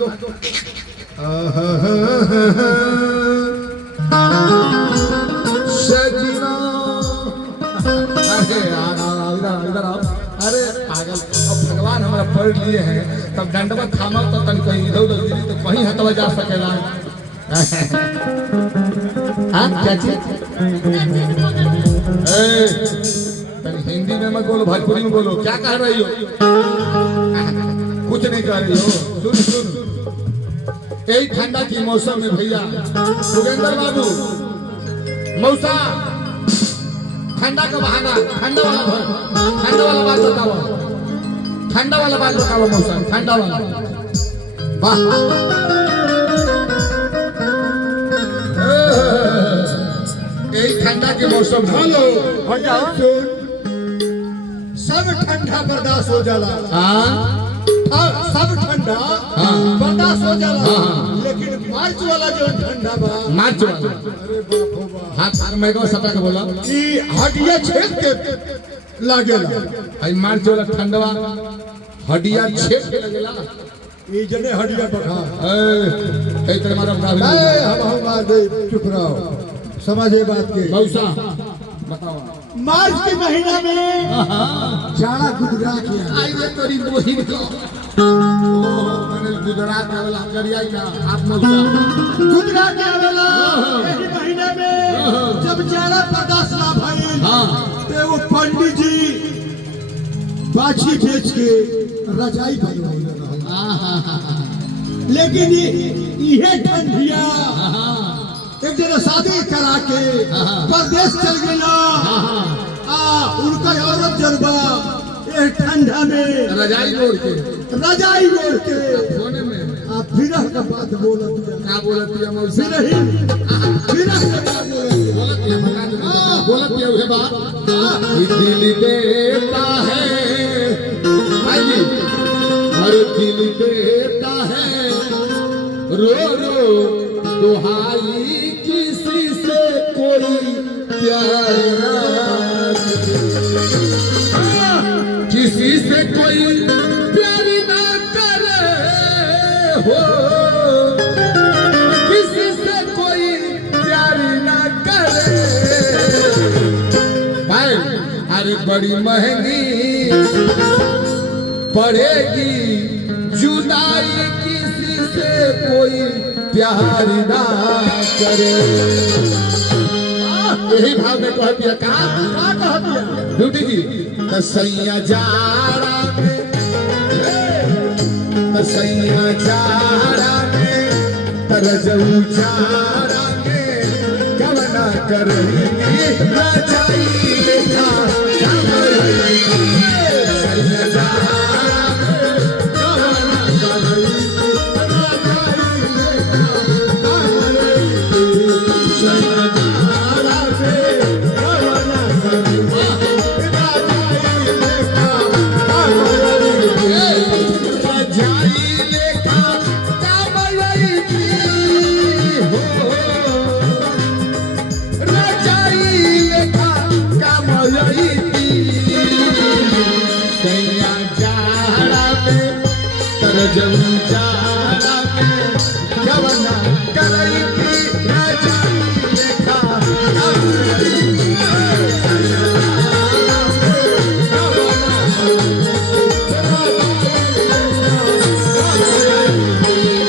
तो सजना अरे इधर आओ। अरे पागल, अब भगवान हमारा पढ़ लिए हैं तब डंडवा थामा तो तन कहीं इधर उधर गिरी तो कहीं हटवा जा सकेला। हाँ क्या चीज? हिंदी में मत बोलो, भोजपुरी में बोलो। क्या कह रही हो? कुछ नहीं कह रही हो। सुन सुन, यही ठंडा की मौसम में भैया सुरेंद्र बाबू मौसा ठंडा का बहाना, ठंडा वाला बात बताओ, ठंडा वाला बात बताओ मौसा, ठंडा वाला। वाह यही ठंडा के मौसम। हेलो सब ठंडा बर्दाश्त हो जाला। सब ठंडा बर्दाश्त हो जाला, लेकिन मार्च वाला जो ठंडा बा, मार्च वाला, अरे बाप हो बाप। हाथ मैं को सटा के बोला कि हड्डियां छेद के लागेला। आई मार्च वाला ठंडवा हड्डियां छेद के लागेला। ई जने हड्डियां बखा ए तेरे मारा हम मार दे। चुप रहो, समझे बात के मौसा बताओ। मार्च के महीना में जाड़ा गुजरा किया। आई ये तोरी बोही को मैंने गुजरात वाला करिया का आप मौसा गुजरात वाला यही महीने में जब जाड़ा बर्दाश्त ना भइल ते वो पंडित जी बाछी बेच के रजाई बनवाइले रहल। लेकिन ये ठंडिया एक जगह शादी करा के परदेश चल गया। उनका औरत जनबा ठंडा में रजाई ओढ़ के सोने में आप फिरह का बात बोलत क्या बोलत है मौसी नहीं फिरह का बात बोलत है उसे बात दिल देता है भाई हर दिल देता है रो रो दुहाई किसी से कोई प्यार ना किसी से कोई प्यार ना करे हो किसी से कोई प्यार ना करे भाई। अरे बड़ी महंगी पड़ेगी जुदाई किसी से कोई प्यार ना करे। यही भाव में कह दिया का कह दिया ड्यूटी जी तसैया जाड़ा में तसैया जाड़ा में तरजऊ जाड़ा में कवना करेगी रजाई लेखा तसैया जाड़ा में कवना करेगी रजाई लेखा जब